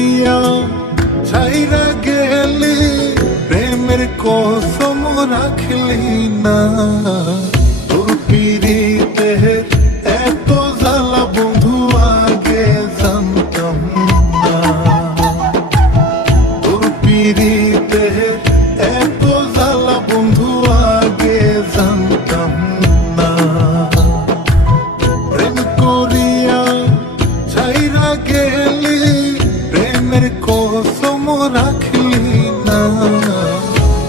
করিয়া ছাইরা গেলি, প্রেমের কসম রাখলি না। তোর পিরিতে এত জ্বালা বন্ধু আগে জানতাম না। তোর পিরিতে এত জ্বালা বন্ধু আগে জানতাম না। প্রেম করিয়া ছাইরা গেলি, প্রেমের কসম রাখলি না।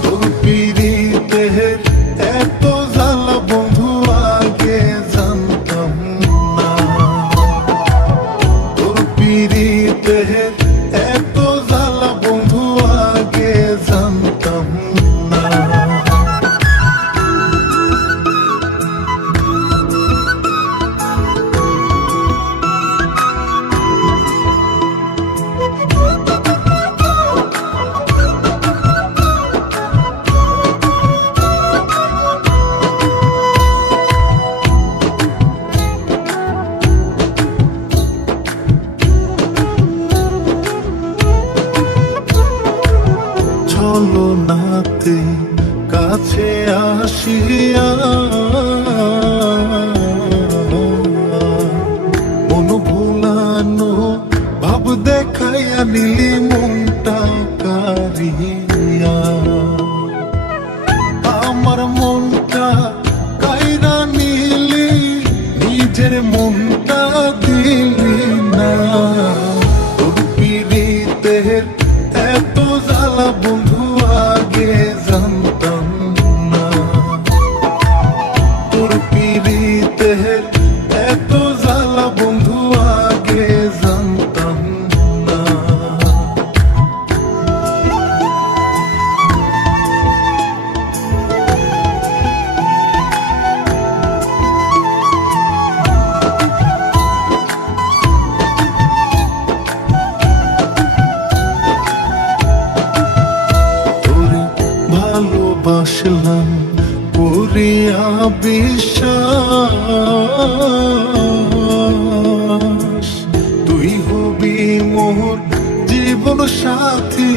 তোর পিরিতে এত জ্বালা বন্ধু আগে জানতাম না। তোর পিরিতে এত জ্বালা বন্ধু আগে জানতাম না। চলো নাতে কাছে আসিয়া, মন ভুলানো ভাব দেখাইয়া নিলি মনটা কারিয়া। আমার মনটা কাইরা নিলি, নিজের মনটা দিলি না। তোর পিরিতে এত জ্বালা বন্ধু আগে জানতাম না। তোর পিরিতে এত জ্বালা বন্ধু আগে জানতাম না। ভালোবাসলাম করিয়া বিশ্বাস, তুই হবি মোর জীবন সাথী,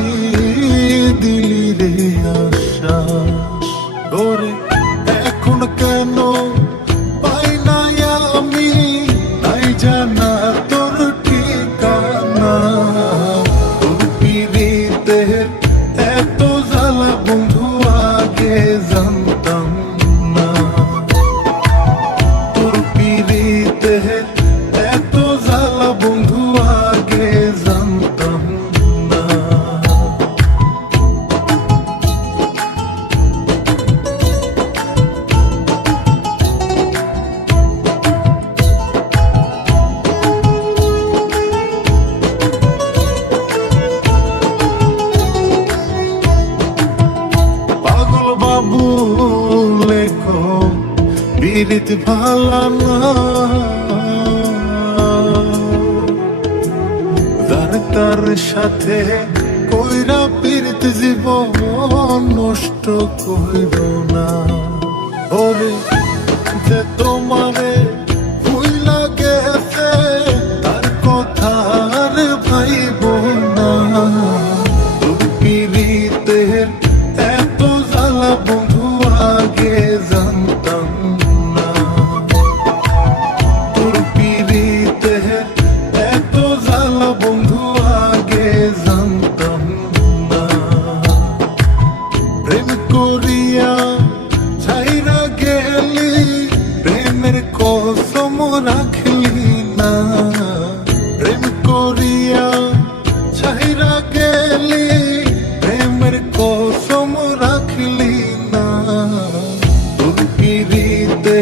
দিলি রে আশ্বাস। ওরে এখন কেন পাই না আমি, নাই জানা তোর ঠিকানা। তোর পিরিতে এত জ্বালা বন্ধু আগে জানতাম না। তোর পিরিতে এত জ্বালা বন্ধু আগে জানতাম না। পাগল বাবু লেখো পিরিত ভালা না, যার তার সাথে কইরা পিরিত জীবন নষ্ট কইর না। ওরে যে তোমারে ভুইলা গেছে, তার কথা আর ভাইব না। তোর পিরিতে এত জ্বালা বন্ধু আগে জানতাম না। তোর পিরিতে এত জ্বালা বন্ধু আগে জানতাম না। প্রেম করিয়া ছাইরা গেলি, প্রেমের কসম রাখলি না। প্রেম করিয়া ছাইরা গেলি, প্রেমের কসম রাখলি না। তোর পিরিতে